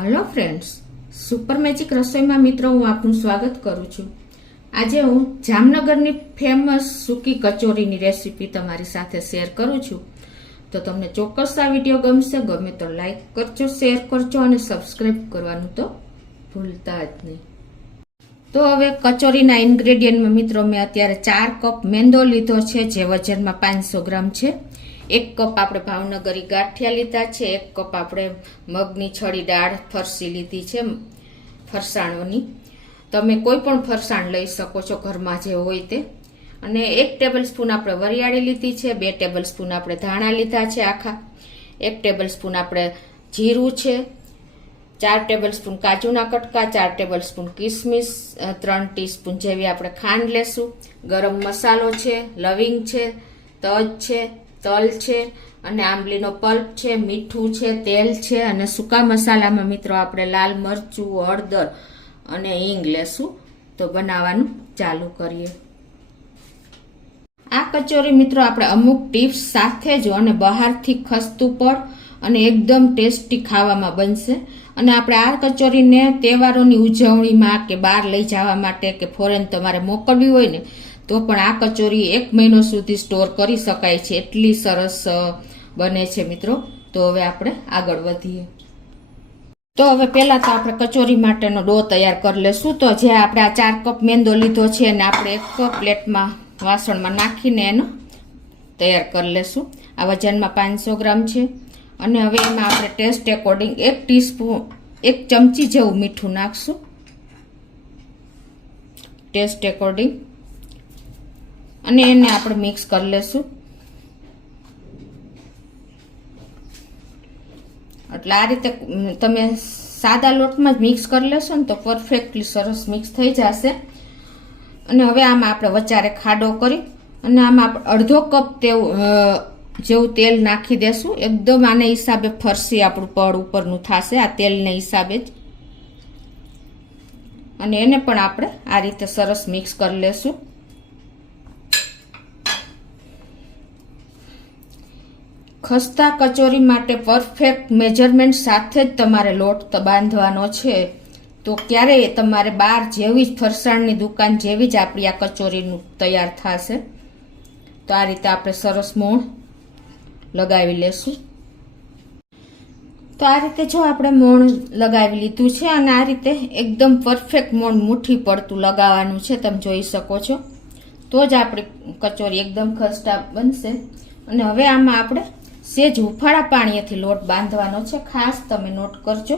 Hello friends, super magic रसोई में मित्रों हूँ आपનું સ્વાગત કરું છું। આજે હું જામનગરની ફેમસ સૂકી કચોરીની રેસીપી તમારી સાથે શેર કરું છું। તો તમને ચોક્કસ આ વિડીયો ગમશે, ગમે તો લાઈક કરજો, શેર કરજો અને સબસ્ક્રાઇબ કરવાનું તો ભૂલતા જ નહીં। તો હવે કચોરીના ઇન્ગ્રેડિયન્ટમાં મિત્રો મેં અત્યારે 4 કપ મેંદો લીધો છે, જે વજનમાં 500 ગ્રામ છે। 1 કપ આપણે ભાવનગરી ગાંઠિયા લીધા છે। 1 કપ આપણે મગની છડી દાળ ફરસી લીધી છે ફરસાણોની। તમે કોઈ પણ ફરસાણ લઈ શકો છો ઘરમાં જે હોય તે। અને 1 ટેબલ સ્પૂન આપણે વરિયાળી લીધી છે। 2 ટેબલ સ્પૂન આપણે ધાણા લીધા છે આખા। 1 ટેબલ સ્પૂન આપણે જીરું છે। 4 ટેબલ સ્પૂન કાજુના કટકા, 4 ટેબલ સ્પૂન કિસમિસ, 3 ટીસ્પૂન જેવી આપણે ખાંડ લેશું। ગરમ મસાલો છે, લવિંગ છે, તજ છે, તલ છે અને આંબલીનો પલ્પ છે, મીઠું છે, તેલ છે અને સૂકા મસાલામાં મિત્રો આપણે લાલ મરચું, હળદર અને હિંગ લેશું। તો બનાવવાનું ચાલુ કરીએ। આ કચોરી મિત્રો આપણે અમુક ટિપ્સ સાથે જ અને બહારથી ખસતું પણ અને એકદમ ટેસ્ટી ખાવામાં બનશે। અને આપણે આ કચોરીને તહેવારોની ઉજવણીમાં કે બહાર લઈ જવા માટે કે ફોરેન તમારે મોકલવી હોય ને તો પણ આ કચોરી 1 મહિનો સુધી સ્ટોર કરી શકાય છે, એટલી સરસ બને છે મિત્રો। તો હવે આપણે આગળ વધીએ। તો હવે પહેલા તો આપણે કચોરી માટેનો ડો તૈયાર કરી લેશું। તો જે આપણે આ 4 કપ મેંદો લીધો છે અને આપણે 1 કપ પ્લેટમાં વાસણમાં નાખીને એનો તૈયાર કરી લેશું। આ વજનમાં 500 ગ્રામ છે। અને હવે એમાં આપણે ટેસ્ટ એકોર્ડિંગ 1 ટીસ્પૂન 1 ચમચી જેવું મીઠું નાખશું, ટેસ્ટ એકોર્ડિંગ। અને એને આપણે મિક્સ કરી લેશું। એટલે આ રીતે તમે સાદા લોટમાં જ મિક્સ કરી લેશો ને તો પરફેક્ટલી સરસ મિક્સ થઈ જશે। અને હવે આમાં આપણે વચારે ખાડો કરી અને આમાં આપણે અડધો કપ જેવું તેલ નાખી દેશું। એકદમ આને હિસાબે ફરસી આપણું પડ ઉપરનું થશે, આ તેલને હિસાબે જ। અને એને પણ આપણે આ રીતે સરસ મિક્સ કરી લેશું। ખસ્તા કચોરી માટે પરફેક્ટ મેજરમેન્ટ સાથે જ તમારે લોટ બાંધવાનો છે। તો ક્યારેય તમારે બહાર જેવી જ ફરસાણની દુકાન જેવી જ આપણી આ કચોરીનું તૈયાર થશે। તો આ રીતે આપણે સરસ મોણ લગાવી લેશું। તો આ રીતે જો આપણે મોણ લગાવી લીધું છે અને આ રીતે એકદમ પરફેક્ટ મોણ મુઠ્ઠી પડતું લગાવવાનું છે, તમે જોઈ શકો છો। તો જ આપણી કચોરી એકદમ ખસ્તા બનશે। અને હવે આમાં આપણે સેજ હુંફાળા પાણીથી લોટ બાંધવાનો છે, ખાસ તમે નોટ કરજો।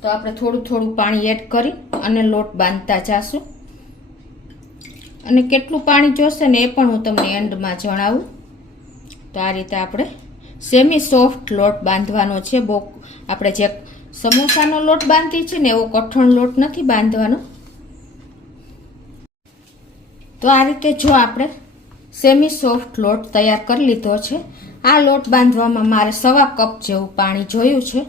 તો આપણે થોડું થોડું પાણી એડ કરી અને લોટ બાંધતા જાશું। અને કેટલું પાણી જોશે ને એ પણ હું તમને એન્ડમાં જણાવું। તો આ રીતે આપણે સેમી સોફ્ટ લોટ બાંધવાનો છે। બહુ આપણે જે સમોસાનો લોટ બાંધીએ છીએ ને એવો કઠણ લોટ નથી બાંધવાનો। તો આ રીતે જો આપણે સેમી સોફ્ટ લોટ તૈયાર કરી લીધો છે। આ લોટ બાંધવામાં મારે 1.25 કપ જેવું પાણી જોયું છે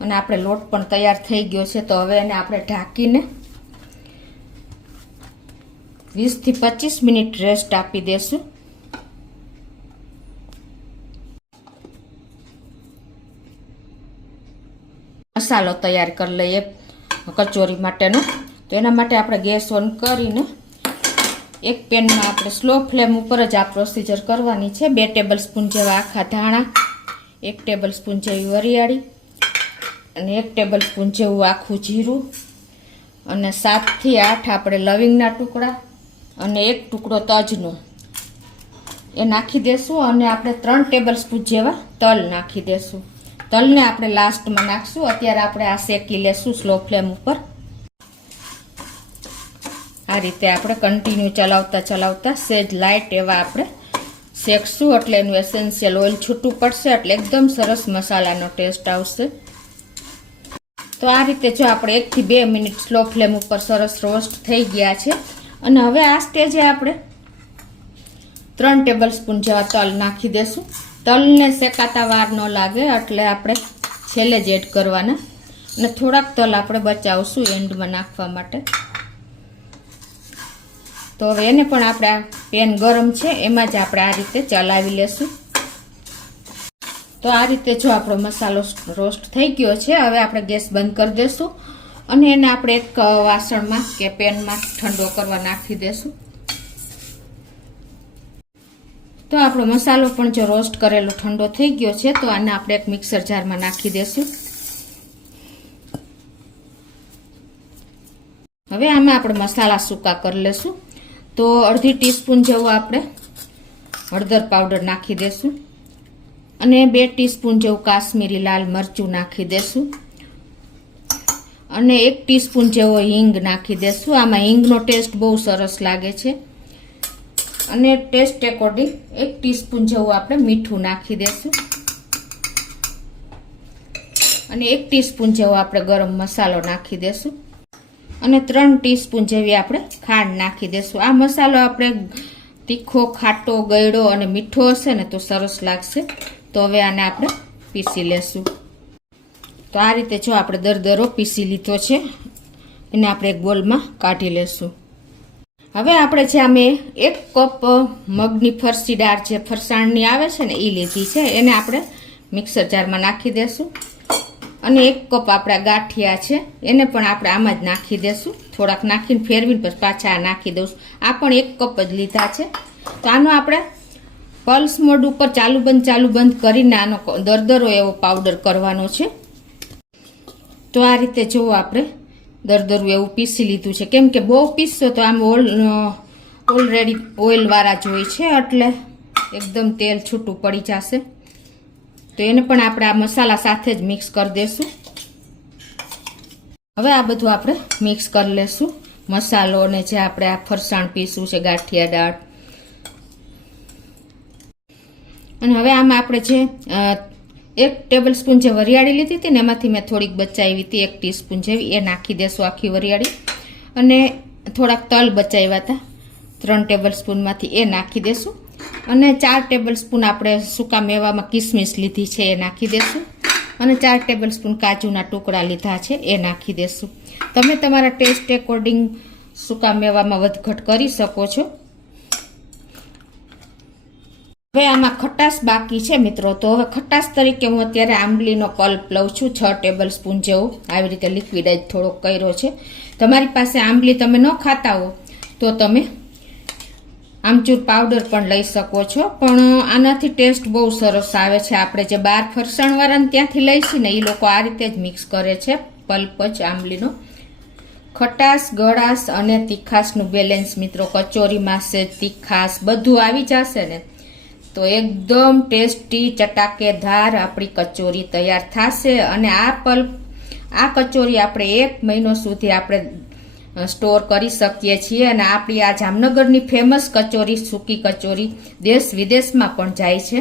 અને આપણે લોટ પણ તૈયાર થઈ ગયો છે। તો હવે એને આપણે ઢાંકીને 20 થી 25 મિનિટ રેસ્ટ આપી દેશું। મસાલો તૈયાર કરી લઈએ કચોરી માટેનો। તો એના માટે આપણે ગેસ ઓન કરીને એક પેનમાં આપણે સ્લો ફ્લેમ ઉપર જ આ પ્રોસીજર કરવાની છે। 2 ટેબલ સ્પૂન જેવા આખા ધાણા, 1 ટેબલ સ્પૂન જેવી વરિયાળી અને 1 ટેબલ સ્પૂન જેવું આખું જીરું અને 7 થી 8 આપણે લવિંગના ટુકડા અને 1 ટુકડો તજનો એ નાખી દેશું। અને આપણે 3 ટેબલ સ્પૂન જેવા તલ નાખી દેશું। તલને આપણે લાસ્ટમાં નાખશું। અત્યારે આપણે આ શેકી લેશું સ્લો ફ્લેમ ઉપર। આ રીતે આપણે કન્ટિન્યુ ચલાવતા સેજ લાઇટ એવા આપણે શેકશું, એટલે એનું એસેન્શિયલ ઓઇલ છૂટું પડશે, એટલે એકદમ સરસ મસાલાનો ટેસ્ટ આવશે। તો આ રીતે જો આપણે 1 થી 2 મિનિટ સ્લો ફ્લેમ ઉપર સરસ રોસ્ટ થઈ ગયા છે। અને હવે આ સ્ટેજે આપણે 3 ટેબલ સ્પૂન જેવા તલ નાખી દેશું। તલને શેકાતા વાર ન લાગે એટલે આપણે છેલ્લે જ એડ કરવાના અને થોડાક તલ આપણે બચાવશું એન્ડમાં નાખવા માટે। તો હવે એને પણ આપણે પેન ગરમ છે એમાં જ આપણે આ રીતે ચલાવી લેશું। તો આ રીતે જો આપણો મસાલો રોસ્ટ થઈ ગયો છે. હવે આપણે ગેસ બંધ કરી દઈશું અને એને આપણે એક વાસણમાં કે પેનમાં ઠંડો કરવા નાખી દઈશું. તો આપણો મસાલો પણ જો રોસ્ટ કરેલો ઠંડો થઈ ગયો છે, તો આને આપણે એક મિક્સર જારમાં નાખી દઈશું. હવે આમાં આપણે મસાલા સૂકા કરી લેશું. તો અડધી ટીસ્પૂન જેવો આપણે હળદર પાવડર નાખી દેશું અને 2 ટીસ્પૂન જેવું કાશ્મીરી લાલ મરચું નાખી દેશું અને 1 ટીસ્પૂન જેવો હિંગ નાખી દેશું. આમાં હિંગનો ટેસ્ટ બહુ સરસ લાગે છે. અને ટેસ્ટ એકોર્ડિંગ 1 ટીસ્પૂન જેવું આપણે મીઠું નાખી દેશું અને 1 ટીસ્પૂન જેવો આપણે ગરમ મસાલો નાખી દેશું અને 3 ટીસ્પૂન જેવી આપણે ખાંડ નાખી દેશું. આ મસાલો આપણે તીખો, ખાટો, ગળ્યો અને મીઠો હશે ને તો સરસ લાગશે. તો હવે આને આપણે પીસી લેશું. તો આ રીતે જો આપણે દરદરો પીસી લીધો છે, એને આપણે એક બોલમાં કાઢી લેશું. હવે આપણે જે આમે 1 કપ મગની ફરસી દાળ જે ફરસાણની આવે છે ને એ લીધી છે, એને આપણે મિક્સર જારમાં નાખી દેશું અને 1 કપ આપણા ગાંઠિયા છે એને પણ આપણે આમાં જ નાખી દેશું. થોડાક નાખીને ફેરવીને પછી પાછા નાખી દઉં. આ પણ 1 કપ જ લીધા છે. તો આનો આપણે પલ્સ મોડ ઉપર ચાલુ બંધ કરીને આનો દરદરો એવો પાવડર કરવાનો છે. તો આ રીતે જો આપણે દરદરું એવું પીસી લીધું છે. કેમ કે બહુ પીસશો તો આમ ઓલરેડી ઓઇલવાળા જ હોય છે, એટલે એકદમ તેલ છૂટું પડી જશે. તો એને પણ આપણે આ મસાલા સાથે જ મિક્સ કરી દઈશું. હવે આ બધું આપણે મિક્સ કરી લેશું, મસાલો અને જે આપણે આ ફરસાણ પીસું છે ગાંઠિયા દાળ. અને હવે આમાં આપણે જે 1 ટેબલ સ્પૂન જે વરિયાળી લીધી હતી ને એમાંથી મેં થોડીક બચાવી હતી 1 ટીસ્પૂન જેવી, એ નાખી દેશું આખી વરિયાળી. અને થોડાક તલ બચાવ્યા હતા 3 ટેબલ સ્પૂનમાંથી, એ નાખી દેશું. અને 4 ટેબલ સ્પૂન આપણે સૂકા મેવામાં કિસમિસ લીધી છે એ નાખી દેશું અને 4 ટેબલ સ્પૂન કાજુના ટુકડા લીધા છે એ નાખી દેશું. તમે તમારા ટેસ્ટ એકોર્ડિંગ સૂકા મેવામાં વધઘટ કરી શકો છો. હવે આમાં ખટાશ બાકી છે મિત્રો, તો હવે ખટાશ તરીકે હું અત્યારે આંબલીનો પલ્પ લઉં છું 6 ટેબલ સ્પૂન જેવો. આવી રીતે લિક્વિડાઇઝ થોડોક કર્યો છે. તમારી પાસે આંબલી તમે ન ખાતા હો તો તમે આમચૂર પાવડર પણ લઈ શકો છો, પણ આનાથી ટેસ્ટ બહુ સરસ આવે છે. આપણે જે બહાર ફરસાણવાળાને ત્યાંથી લઈશું ને એ લોકો આ રીતે જ મિક્સ કરે છે પલ્પ જ આંબલીનો. ખટાશ, ગળાશ અને તીખાશનું બેલેન્સ મિત્રો, કચોરીમાં છે તીખાશ બધું આવી જશે ને તો એકદમ ટેસ્ટી ચટાકેદાર આપણી કચોરી તૈયાર થશે. અને આ કચોરી આપણે 1 મહિનો સુધી આપણે સ્ટોર કરી શકીએ છીએ. અને આપણી આ જામનગરની ફેમસ કચોરી, સૂકી કચોરી દેશ વિદેશમાં પણ જાય છે.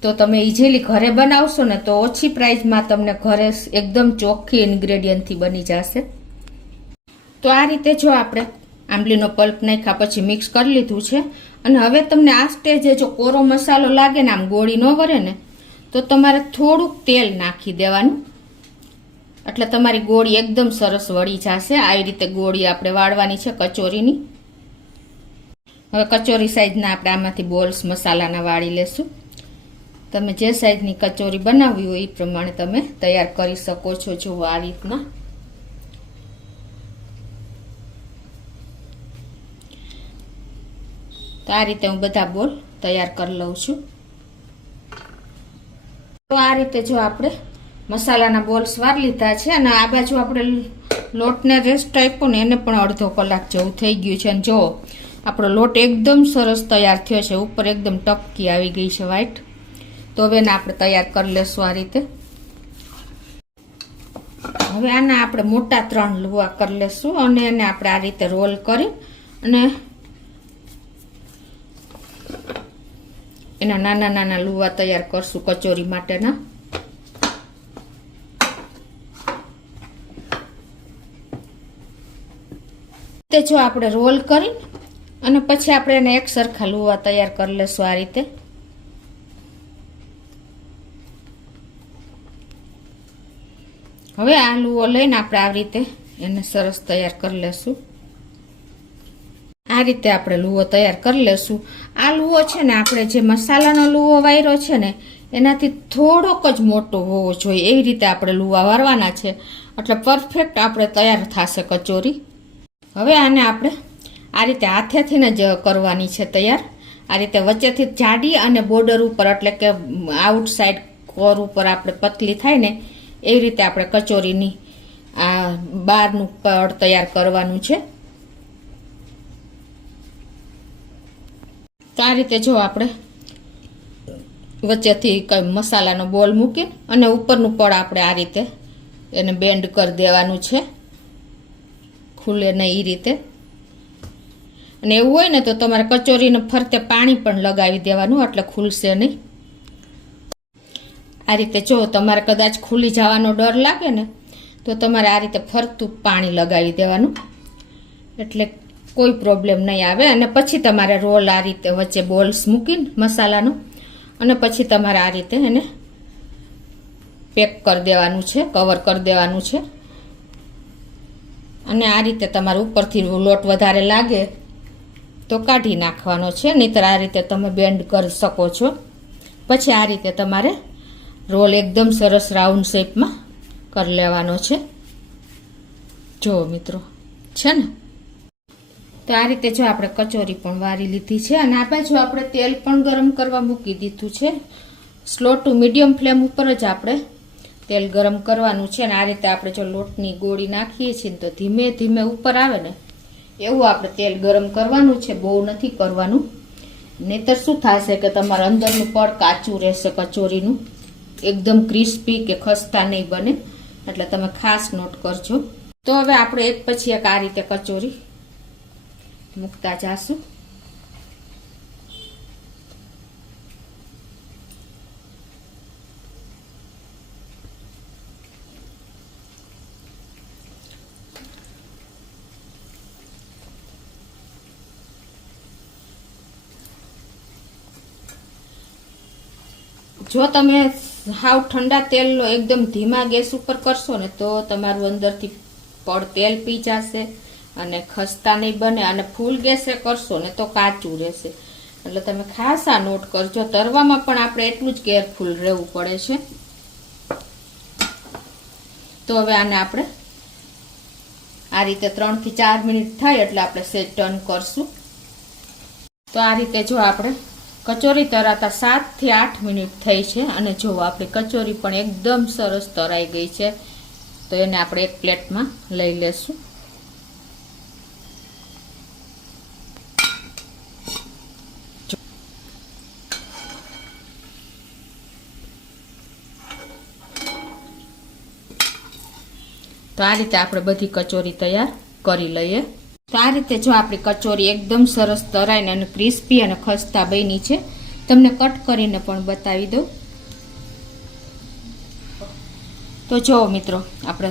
તો તમે ઇઝીલી ઘરે બનાવશો ને તો ઓછી પ્રાઇસમાં તમને ઘરે એકદમ ચોખ્ખી ઇન્ગ્રેડિયન્ટથી બની જશે. તો આ રીતે જો આપણે આંબલીનો પલ્પ નાખ્યા પછી મિક્સ કરી લીધું છે. અને હવે તમને આ સ્ટેજે જો કોરો મસાલો લાગે ને, આમ ગોળી ન વરે ને, તો તમારે થોડુંક તેલ નાખી દેવાનું, એટલે તમારી ગોળી એકદમ સરસ વળી જશે. આવી રીતે ગોળી આપણે વાળવાની છે કચોરીની. હવે કચોરી સાઈઝના આપણે આમાંથી બોલ્સ મસાલાના વાળી લેશું. તમે જે સાઈઝની કચોરી બનાવવી હોય એ પ્રમાણે તમે તૈયાર કરી શકો છો. જો આ રીતના તો આ રીતે હું બધા બોલ તૈયાર કરી લઉં છું. તો આ રીતે જો આપણે મસાલાના બોલ્સ વાર લીધા છે અને આ બાજુ આપણે લોટને રેસ્ટ આપ્યો ને એને પણ અડધો કલાક જેવું થઈ ગયું છે. અને જો આપણો લોટ એકદમ સરસ તૈયાર થયો છે, ઉપર એકદમ ટપકી આવી ગઈ છે વ્હાઈટ. તો હવે એને આપણે તૈયાર કરી લેશું આ રીતે. હવે આના આપણે મોટા 3 લુવા કરી લેશું અને એને આપણે આ રીતે રોલ કરી અને એના નાના નાના લુવા તૈયાર કરશું કચોરી માટેના. તે જો આપણે રોલ કરી અને પછી આપણે એને એક સરખા લુવા તૈયાર કરી લેશું આ રીતે. હવે આ લુવો લઈને આપણે આવી રીતે એને સરસ તૈયાર કરી લેશું. આ રીતે આપણે લુવો તૈયાર કરી લેશું. આ લુવો છે ને આપણે જે મસાલાનો લુવો વાયરો છે ને એનાથી થોડોક જ મોટો હોવો જોઈએ. એવી રીતે આપણે લુવા વારવાના છે એટલે પરફેક્ટ આપણે તૈયાર થશે કચોરી. હવે આને આપણે આ રીતે હાથેથી જ કરવાની છે તૈયાર. આ રીતે વચ્ચેથી જાડી અને બોર્ડર ઉપર એટલે કે આઉટસાઇડ કોર ઉપર આપણે પતલી થાય ને એવી રીતે આપણે કચોરીની આ બહારનું પડ તૈયાર કરવાનું છે. તો આ રીતે જો આપણે વચ્ચેથી કઈ મસાલાનો બોલ મૂકી અને ઉપરનું પડ આપણે આ રીતે એને બેન્ડ કરી દેવાનું છે, ખુલે નહીં એ રીતે. અને એવું હોય ને તો તમારે કચોરીને ફરતે પાણી પણ લગાવી દેવાનું એટલે ખુલશે નહીં. આ રીતે જો તમારે કદાચ ખુલી જવાનો ડર લાગે ને તો તમારે આ રીતે ફરતું પાણી લગાવી દેવાનું એટલે કોઈ પ્રોબ્લેમ નહીં આવે. અને પછી તમારે રોલ આ રીતે વચ્ચે બોલ્સ મૂકીને મસાલાનો અને પછી તમારે આ રીતે એને પેક કરી દેવાનું છે, કવર કરી દેવાનું છે. અને આ રીતે તમારે ઉપરથી લોટ વધારે લાગે તો કાઢી નાખવાનો છે, નહીંતર આ રીતે તમે બેન્ડ કરી શકો છો. પછી આ રીતે તમારે રોલ એકદમ સરસ રાઉન્ડ શેપમાં કરી લેવાનો છે. જો મિત્રો છે ને, તો આ રીતે જો આપણે કચોરી પણ વારી લીધી છે અને આ બાજુ આપણે તેલ પણ ગરમ કરવા મૂકી દીધું છે. સ્લો ટુ મીડિયમ ફ્લેમ ઉપર જ આપણે તેલ ગરમ કરવાનું છે. અને આ રીતે આપણે જો લોટની ગોળી નાખીએ છીએ ને તો ધીમે ધીમે ઉપર આવે ને એવું આપણે તેલ ગરમ કરવાનું છે, બહુ નથી કરવાનું. નહીતર શું થશે કે તમારા અંદરનું પડ કાચું રહેશે કચોરીનું, એકદમ ક્રિસ્પી કે ખસ્તા નહીં બને. એટલે તમે ખાસ નોટ કરજો. તો હવે આપણે એક પછી એક આ રીતે કચોરી મૂકતા જાશું. જો તમે હાવ ઠંડા તેલનો એકદમ ધીમા ગેસ ઉપર કરશો ને તો તમારું અંદરથી પડ તેલ પી જશે અને ખસ્તા નહીં બને. અને ફૂલ ગેસે કરશો ને તો કાચું રહેશે. એટલે તમે ખાસ આ નોટ કરજો. તરવામાં પણ આપણે એટલું જ કેરફુલ રહેવું પડે છે. તો હવે આને આપણે આ રીતે 3 થી 4 મિનિટ થાય એટલે આપણે સેજ ટર્ન કરશું. તો આ રીતે જો આપણે કચોરી તરાતા 7 થી 8 મિનિટ થઈ છે અને જો આપણી કચોરી પણ એકદમ સરસ તરાઈ ગઈ છે. તો એને આપણે એક પ્લેટમાં લઈ લેશું. તો આ રીતે આપણે બધી કચોરી તૈયાર કરી લઈએ. તો આ રીતે જો આપણી કચોરી એકદમ સરસ તરાઈને અને ક્રિસ્પી અને ખસ્તા બની છે. તમને કટ કરીને પણ બતાવી દઉં. તો જો મિત્રો આપણે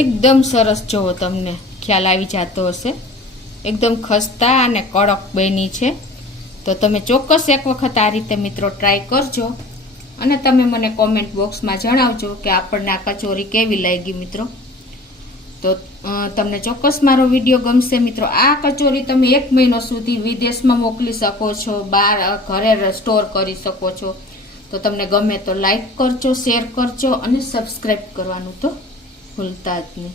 એકદમ સરસ, જોવો તમને ખ્યાલ આવી જતો હશે, એકદમ ખસ્તા અને કડક બની છે. તો તમે ચોક્કસ એક વખત આ રીતે મિત્રો ટ્રાય કરજો અને તમે મને કોમેન્ટ બોક્સમાં જણાવજો કે આપણને આ કચોરી કેવી લાગી મિત્રો. તો તમને ચોક્કસ મારો વિડીયો ગમશે મિત્રો. આ કચોરી તમે 1 મહિનો સુધી વિદેશમાં મોકલી શકો છો, બહાર ઘરે સ્ટોર કરી શકો છો. તો તમને ગમે તો લાઈક કરજો, શેર કરજો અને સબસ્ક્રાઈબ કરવાનું તો ભૂલતા જ નહીં.